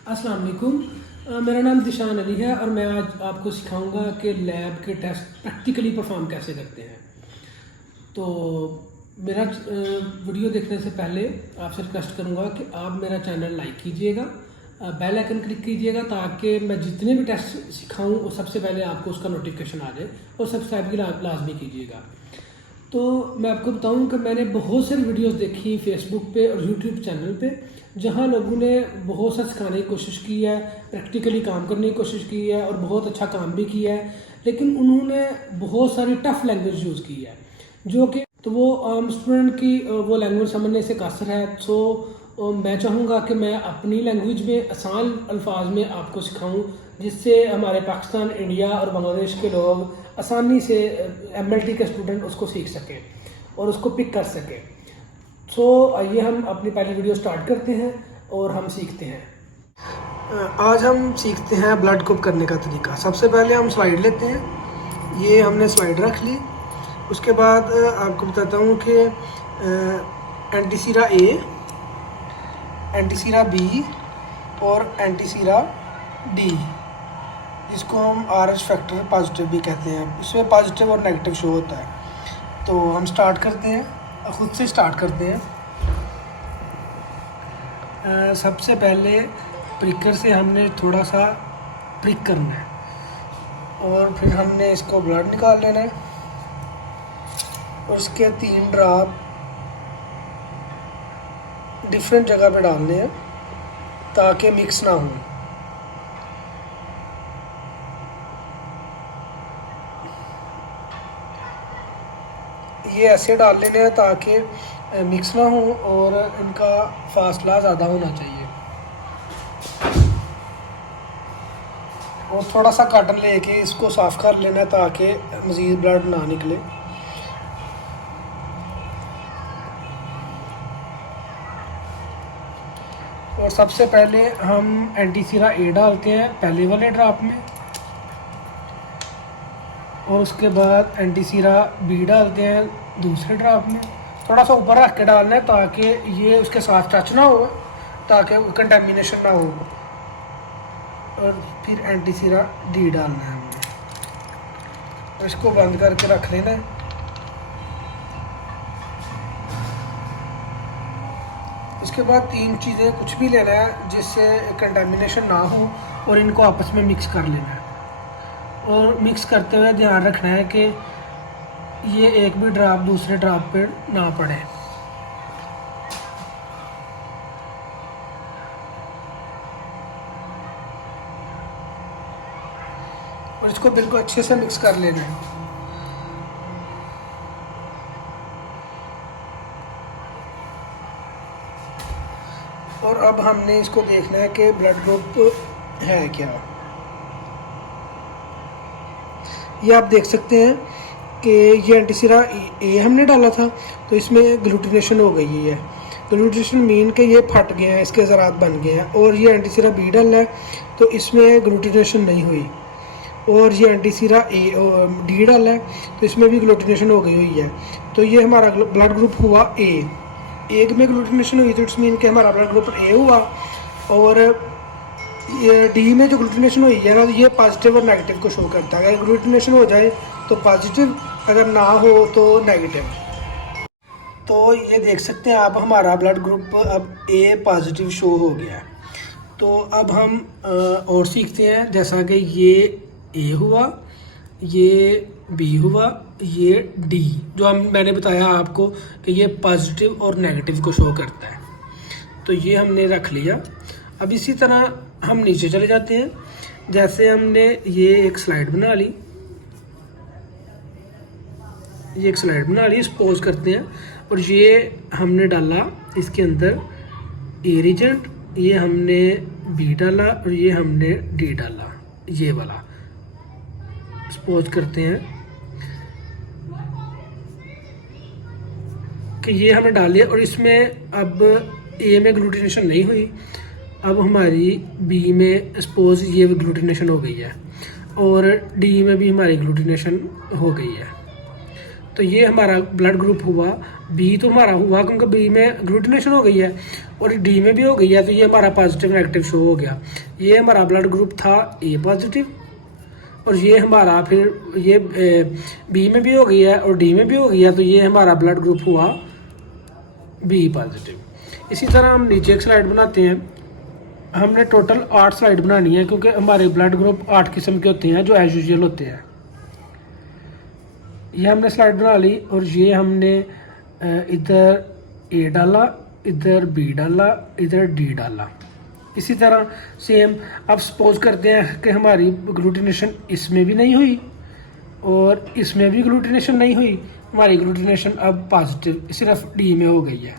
अस्सलाम वालेकुम। मेरा नाम दिशान अली है और मैं आज आपको सिखाऊंगा कि लैब के टेस्ट प्रैक्टिकली परफॉर्म कैसे करते हैं। तो मेरा वीडियो देखने से पहले आपसे रिक्वेस्ट करूंगा कि आप मेरा चैनल लाइक कीजिएगा, बेल आइकन क्लिक कीजिएगा ताकि मैं जितने भी टेस्ट सिखाऊं वो सबसे पहले आपको उसका नोटिफिकेशन आ जाए, और सब्सक्राइब भी लाजमी कीजिएगा। तो मैं आपको बताऊं कि मैंने बहुत सारी वीडियोस देखी फेसबुक पे और यूट्यूब चैनल पे, जहां लोगों ने बहुत सा सिखाने की कोशिश की है, प्रैक्टिकली काम करने की कोशिश की है और बहुत अच्छा काम भी किया है, लेकिन उन्होंने बहुत सारी टफ़ लैंग्वेज यूज़ की है जो कि तो वो आम स्टूडेंट की वो लैंग्वेज समझने से कासर है। सो मैं चाहूँगा कि मैं अपनी लैंग्वेज में आसान अल्फाज में आपको सिखाऊं, जिससे हमारे पाकिस्तान, इंडिया और बांग्लादेश के लोग आसानी से MLT के स्टूडेंट उसको सीख सकें और उसको पिक कर सकें। सो आइए हम अपनी पहली वीडियो स्टार्ट करते हैं और हम सीखते हैं। आज हम सीखते हैं ब्लड ग्रुप करने का तरीका। सबसे पहले हम स्लाइड लेते हैं। ये हमने स्लाइड रख ली। उसके बाद आपको बताता हूँ कि एंटीसीरा A, एंटीसीरा B और एंटीसीरा D, जिसको हम RH फैक्टर पॉजिटिव भी कहते हैं। इसमें पॉजिटिव और नेगेटिव शो होता है। तो हम स्टार्ट करते हैं, खुद से स्टार्ट करते हैं। सबसे पहले प्रिकर से हमने थोड़ा सा प्रिक करना है और फिर हमने इसको ब्लड निकाल लेना है और इसके 3 ड्रॉप डिफरेंट जगह पे डालने हैं ताकि मिक्स ना हो। ये ऐसे डाल लेने हैं ताकि मिक्स ना हो और इनका फासला ज़्यादा होना चाहिए। और थोड़ा सा कॉटन लेके इसको साफ़ कर लेना है ताकि मज़ीद ब्लड ना निकले। और सबसे पहले हम एंटीसीरा A डालते हैं पहले वाले ड्रॉप में, और उसके बाद एंटीसीरा B डालते हैं दूसरे ड्रॉप में। थोड़ा सा ऊपर रख के डालना है ताकि ये उसके साथ टच ना हो, ताकि कंटेमिनेशन ना हो। और फिर एंटीसीरा D डालना है हमने, और इसको बंद करके रख लेना है। उसके बाद 3 चीज़ें कुछ भी लेना है जिससे कंटेमिनेशन ना हो और इनको आपस में मिक्स कर लेना है। और मिक्स करते हुए ध्यान रखना है कि ये एक भी ड्रॉप दूसरे ड्रॉप पे ना पड़े। और इसको बिल्कुल अच्छे से मिक्स कर लेना है। और अब हमने इसको देखना है कि ब्लड ग्रुप है क्या। ये आप देख सकते हैं कि ये एंटीसीरा A हमने डाला था तो इसमें ग्लूटिनेशन हो गई है। ग्लूटिनेशन मीन के ये फट गए हैं, इसके ज़रात बन गए हैं। और ये एंटीसीरा B डाला है तो इसमें ग्लूटिनेशन नहीं हुई। और ये एंटीसीरा D डाला है तो इसमें भी ग्लूटिनेशन हो गई हुई है। तो ये हमारा ब्लड ग्रुप हुआ A। एक में ग्लूटिनेशन हुई तो इट्स मीन कि हमारा ब्लड ग्रुप A हुआ। और ये D में जो ग्लूटिनेशन हुई है ना, ये पॉजिटिव और नेगेटिव को शो करता है। अगर ग्लूटिनेशन हो जाए तो पॉजिटिव, अगर ना हो तो नेगेटिव। तो ये देख सकते हैं आप, हमारा ब्लड ग्रुप अब A पॉजिटिव शो हो गया है। तो अब हम और सीखते हैं, जैसा कि ये A हुआ, ये B हुआ, ये D, जो मैंने बताया आपको कि ये पॉजिटिव और नेगेटिव को शो करता है। तो ये हमने रख लिया। अब इसी तरह हम नीचे चले जाते हैं। जैसे हमने ये एक स्लाइड बना ली, ये एक स्लाइड बना ली, सपोज करते हैं। और ये हमने डाला इसके अंदर A रिजेंट, ये हमने B डाला और ये हमने D डाला, ये वाला सपोज करते हैं कि ये हमें डालिए। और इसमें अब A में ग्लूटिनेशन नहीं हुई, अब हमारी B में सपोज ये ग्लूटिनेशन हो गई है और D में भी हमारी ग्लूटिनेशन हो गई है। तो ये हमारा ब्लड ग्रुप हुआ बी, तो हमारा हुआ क्योंकि बी में ग्लूटिनेशन हो गई है और डी में भी हो गई है, तो ये हमारा पॉजिटिव नेगेटिव शो हो गया। ये हमारा ब्लड ग्रुप था ए पॉजिटिव, और ये हमारा फिर ये बी में भी हो गई है और डी में भी हो गई है, तो ये हमारा ब्लड ग्रुप हुआ बी पॉजिटिव। इसी तरह हम नीचे एक स्लाइड बनाते हैं। हमने टोटल 8 स्लाइड बनानी है क्योंकि हमारे ब्लड ग्रुप 8 किस्म के होते हैं जो एज यूजुअल होते हैं। ये हमने स्लाइड बना ली और ये हमने इधर ए डाला, इधर बी डाला, इधर डी डाला। इसी तरह सेम अब सपोज करते हैं कि हमारी ग्लूटिनेशन इसमें भी नहीं हुई और इसमें भी ग्लूटिनेशन नहीं हुई, हमारी ग्लूटिनेशन अब पॉजिटिव सिर्फ डी में हो गई है।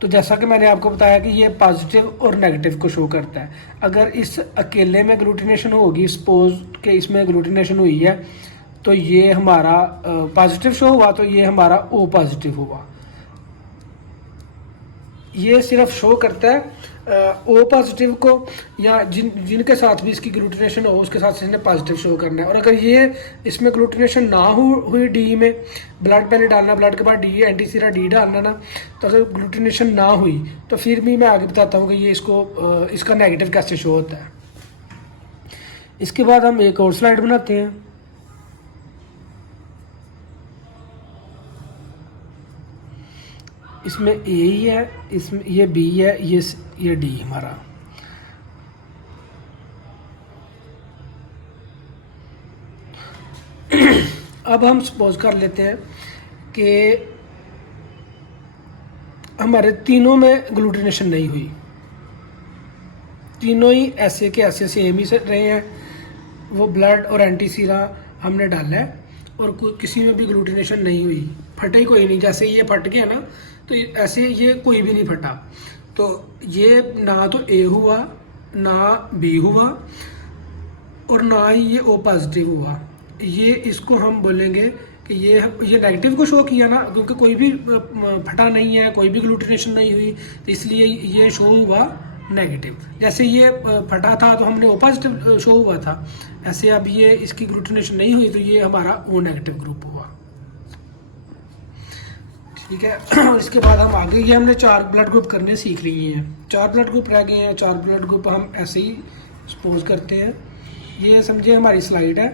तो जैसा कि मैंने आपको बताया कि ये पॉजिटिव और नेगेटिव को शो करता है। अगर इस अकेले में ग्लूटिनेशन होगी, सपोज कि इसमें ग्लूटिनेशन हुई है, तो ये हमारा पॉजिटिव शो हुआ, तो ये हमारा ओ पॉजिटिव हुआ। ये सिर्फ शो करता है ओ पॉजिटिव को, या जिनके साथ भी इसकी ग्लूटिनेशन हो उसके साथ इसने पॉजिटिव शो करना है। और अगर ये इसमें ग्लूटिनेशन ना हुई डी में, ब्लड पहले डालना, ब्लड के बाद डी एंटी सीरा डी डालना ना, तो अगर ग्लूटिनेशन ना हुई तो फिर भी मैं आगे बताता हूँ कि ये इसका नेगेटिव कैसे शो होता है। इसके बाद हम एक और स्लाइड बनाते हैं। इसमें ए ही है, इसमें ये बी है, ये डी हमारा। अब हम सपोज कर लेते हैं कि हमारे तीनों में ग्लूटिनेशन नहीं हुई, तीनों ही ऐसे के ऐसे सेम ही रहे हैं। वो ब्लड और एंटी सीरा हमने डाला है और किसी में भी ग्लूटिनेशन नहीं हुई, फटे ही कोई नहीं। जैसे ये फट गया ना, तो ऐसे ये कोई भी नहीं फटा। तो ये ना तो ए हुआ, ना बी हुआ, और ना ही ये ओ पॉजिटिव हुआ। ये इसको हम बोलेंगे कि ये नेगेटिव को शो किया ना, क्योंकि कोई भी फटा नहीं है, कोई भी ग्लूटिनेशन नहीं हुई, तो इसलिए ये शो हुआ नेगेटिव। जैसे ये फटा था तो हमने ओ पॉजिटिव शो हुआ था, ऐसे अब ये इसकी ग्लूटिनेशन नहीं हुई तो ये हमारा ओ नेगेटिव ग्रुप हुआ। ठीक है। इसके बाद हम आगे, ये हमने 4 ब्लड ग्रुप करने सीख लिए हैं, 4 ब्लड ग्रुप रह गए हैं। 4 ब्लड ग्रुप हम ऐसे ही सपोज करते हैं। ये समझिए हमारी स्लाइड है,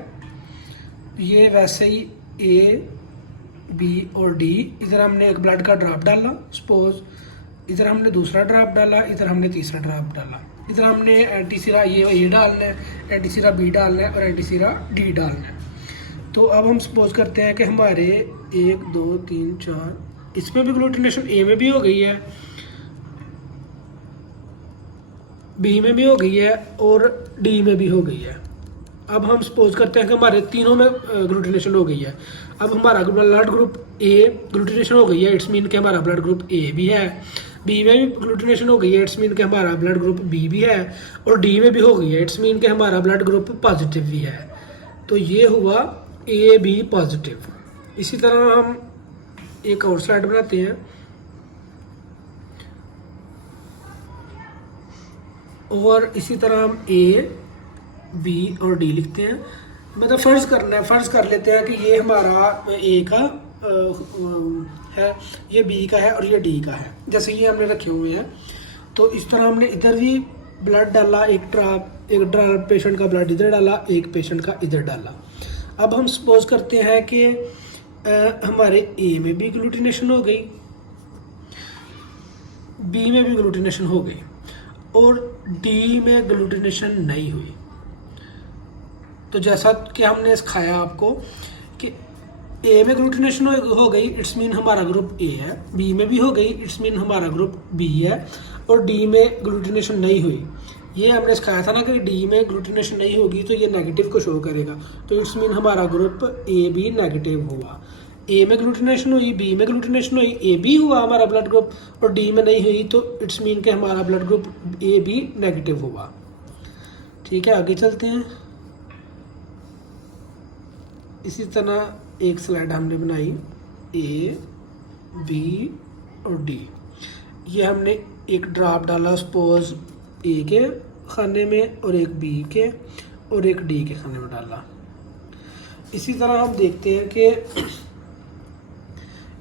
ये वैसे ही ए बी और डी, इधर हमने एक ब्लड का ड्रॉप डाला सपोज, इधर हमने दूसरा ड्रॉप डाला, इधर हमने तीसरा ड्रॉप डाला, इधर हमने एंटी सीरा ये डालना है, एंटी सीरा बी डालना है और एंटी सीरा डी डालना है। तो अब हम सपोज करते हैं कि हमारे 1 2 3 4, इसमें भी ग्लूटिनेशन ए में भी हो गई है, बी में भी हो गई है और डी में भी हो गई है। अब हम सपोज करते हैं कि हमारे तीनों में ग्लूटिनेशन हो गई है। अब हमारा ब्लड ग्रुप ए ग्लूटिनेशन हो गई है, इट्स मीन कि हमारा ब्लड ग्रुप ए भी है। बी में भी ग्लूटिनेशन हो गई है, इट्स मीन कि हमारा ब्लड ग्रुप बी भी है। और डी में भी हो गई है, इट्स मीन कि हमारा ब्लड ग्रुप पॉजिटिव भी है। तो ये हुआ ए बी पॉजिटिव। इसी तरह हम एक और स्लाइड बनाते हैं और इसी तरह हम ए बी और डी लिखते हैं। मतलब फर्ज करना है, फर्ज कर लेते हैं कि ये हमारा ए का है, ये बी का है और ये डी का है, जैसे ये हमने रखे हुए हैं। तो इस तरह हमने इधर भी ब्लड डाला, एक ड्रॉप पेशेंट का ब्लड इधर डाला, एक पेशेंट का इधर डाला। अब हम सपोज करते हैं कि हमारे ए में भी ग्लूटिनेशन हो गई, बी में भी ग्लूटिनेशन हो गई और डी में ग्लूटिनेशन नहीं हुई। तो जैसा कि हमने सिखाया आपको कि ए में ग्लूटिनेशन हो गई, इट्स मीन हमारा ग्रुप ए है, बी में भी हो गई, इट्स मीन हमारा ग्रुप बी है, और डी में ग्लूटिनेशन नहीं हुई। ये हमने सिखाया था ना कि डी में ग्लूटिनेशन नहीं होगी तो ये नेगेटिव को शो करेगा, तो इट्स मीन हमारा ग्रुप ए बी नेगेटिव हुआ। ए में ग्लूटिनेशन हुई, बी में ग्लूटिनेशन हुई, ए बी हुआ हमारा ब्लड ग्रुप, और डी में नहीं हुई, तो इट्स मीन कि हमारा blood group A B negative हुआ। ठीक है, आगे चलते हैं। इसी तरह एक स्लाइड हमने बनाई ए बी और डी। ये हमने एक ड्रॉप डाला सपोज ए के खाने में और एक बी के और एक डी के खाने में डाला। इसी तरह हम देखते हैं कि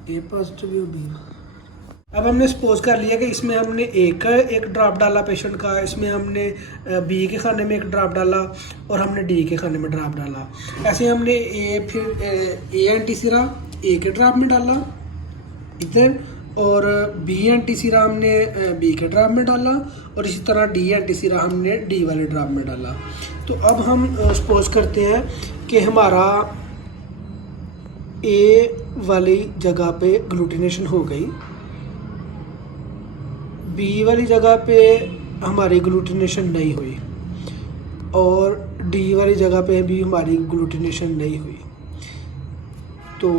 ए पॉजिटिव और बी। अब हमने सपोज कर लिया कि इसमें हमने एक ड्रॉप डाला पेशेंट का, इसमें हमने बी के खाने में एक ड्रॉप डाला और हमने डी के खाने में ड्रॉप डाला। ऐसे हमने फिर ए एंटी सीरा ए के ड्रॉप में डाला इधर, और बी एंटी सीरा हमने बी के ड्रॉप में डाला, और इसी तरह डी एंटी सीरा हमने डी वाले ड्रॉप में डाला। तो अब हम सपोज करते हैं कि हमारा ए वाली जगह पे ग्लूटिनेशन हो गई, बी वाली जगह पे हमारी ग्लूटिनेशन नहीं हुई, और डी वाली जगह पे भी हमारी ग्लूटिनेशन नहीं हुई। तो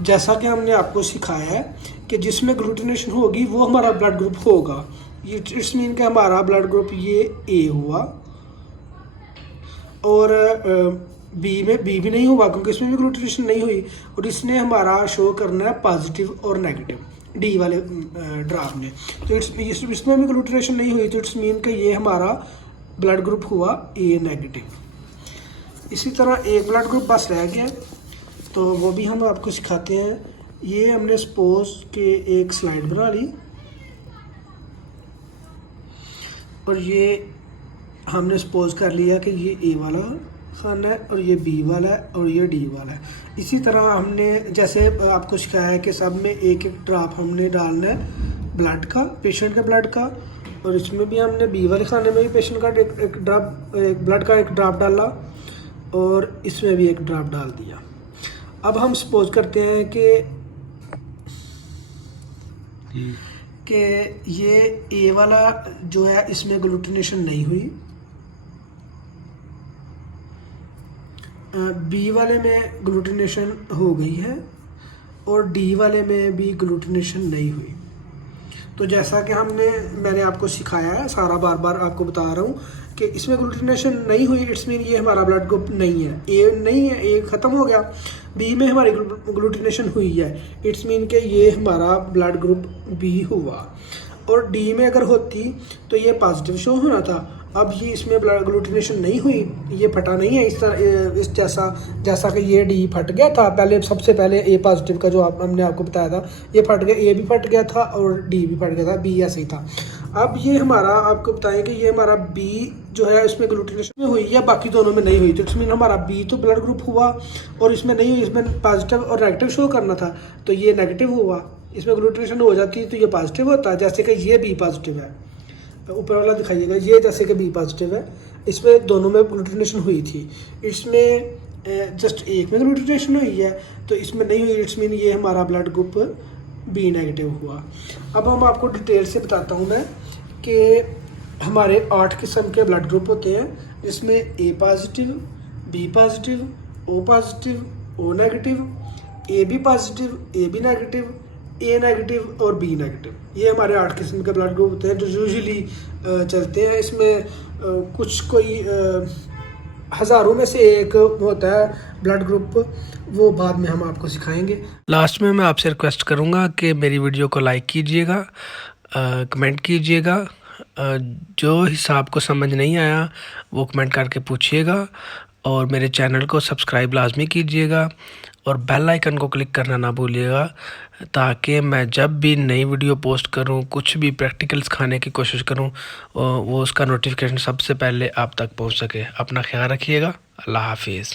जैसा कि हमने आपको सिखाया है कि जिसमें ग्लूटिनेशन होगी वो हमारा ब्लड ग्रुप होगा। ये इट्स मीन कि हमारा ब्लड ग्रुप ये ए हुआ, और बी में बी भी नहीं हुआ क्योंकि इसमें भी ग्लूटिनेशन नहीं हुई, और इसने हमारा शो करना है पॉजिटिव और नेगेटिव डी वाले ड्रॉप में। तो इसमें भी ग्लूटिनेशन नहीं हुई, तो इट्स मीन कि ये हमारा ब्लड ग्रुप हुआ ए नेगेटिव। इसी तरह एक ब्लड ग्रुप बस रह गया, तो वो भी हम आपको सिखाते हैं। ये हमने सपोज के एक स्लाइड बना ली, और ये हमने सपोज कर लिया कि ये ए वाला खाना है और ये बी वाला है और ये डी वाला है। इसी तरह हमने जैसे आपको सिखाया है कि सब में एक एक ड्रॉप हमने डालना है ब्लड का, पेशेंट के ब्लड का, और इसमें भी हमने बी वाले खाने में भी पेशेंट का एक ड्रॉप, एक ब्लड का एक ड्रॉप डाला, और इसमें भी एक ड्रॉप डाल दिया। अब हम सपोज करते हैं कि ये ए वाला जो है इसमें ग्लूटिनेशन नहीं हुई, बी वाले में ग्लूटिनेशन हो गई है, और डी वाले में भी ग्लूटिनेशन नहीं हुई। तो जैसा कि मैंने आपको सिखाया है, सारा बार बार आपको बता रहा हूँ कि इसमें ग्लूटिनेशन नहीं हुई, इट्स मीन ये हमारा ब्लड ग्रुप नहीं है, ए नहीं है, ए ख़त्म हो गया। बी में हमारी ग्लूटिनेशन हुई है, इट्स मीन कि ये हमारा ब्लड ग्रुप बी हुआ, और डी में अगर होती तो ये पॉजिटिव शो होना था। अब ये इसमें ब्लड ग्लूटिनेशन नहीं हुई, ये फटा नहीं है इस तरह, इस जैसा कि ये डी फट गया था पहले, सबसे पहले ए पॉजिटिव का जो हमने आपको बताया था ये फट गया, ए भी फट गया था और डी भी फट गया था, बी ऐसे ही था। अब ये हमारा आपको बताएं कि ये हमारा बी जो है इसमें ग्लूटिनेशन में हुई है, बाकी दोनों में नहीं हुई, तो इसमें हमारा बी तो ब्लड ग्रुप हुआ और इसमें नहीं हुई, इसमें पॉजिटिव और नेगेटिव शो करना था, तो ये नेगेटिव हुआ। इसमें ग्लूटिनेशन हो जाती तो ये पॉजिटिव होता, जैसे कि ये बी पॉजिटिव है, ऊपर वाला दिखाइएगा, ये जैसे कि बी पॉजिटिव है, इसमें दोनों में ग्लूटिनेशन हुई थी, इसमें जस्ट एक में ग्लूटिनेशन हुई है, तो इसमें नहीं हुई, इट्स मीन ये हमारा ब्लड ग्रुप बी नेगेटिव हुआ। अब हम आपको डिटेल से बताता हूँ मैं कि हमारे 8 किस्म के ब्लड ग्रुप होते हैं, जिसमें A positive, B positive, O positive, O negative, A B positive, A B negative, A negative और बी नेगेटिव। ये हमारे 8 किस्म के ब्लड ग्रुप होते हैं जो यूजुअली चलते हैं। इसमें कुछ कोई हज़ारों में से एक होता है ब्लड ग्रुप, वो बाद में हम आपको सिखाएंगे। लास्ट में मैं आपसे रिक्वेस्ट करूँगा कि मेरी वीडियो को लाइक कीजिएगा, कमेंट कीजिएगा, जो हिस्सा आपको समझ नहीं आया वो कमेंट करके पूछिएगा, और मेरे चैनल को सब्सक्राइब लाजमी कीजिएगा, और बेल आइकन को क्लिक करना ना भूलिएगा, ताकि मैं जब भी नई वीडियो पोस्ट करूं, कुछ भी प्रैक्टिकल्स खाने की कोशिश करूं, वो उसका नोटिफिकेशन सबसे पहले आप तक पहुंच सके। अपना ख्याल रखिएगा। अल्लाह हाफिज़।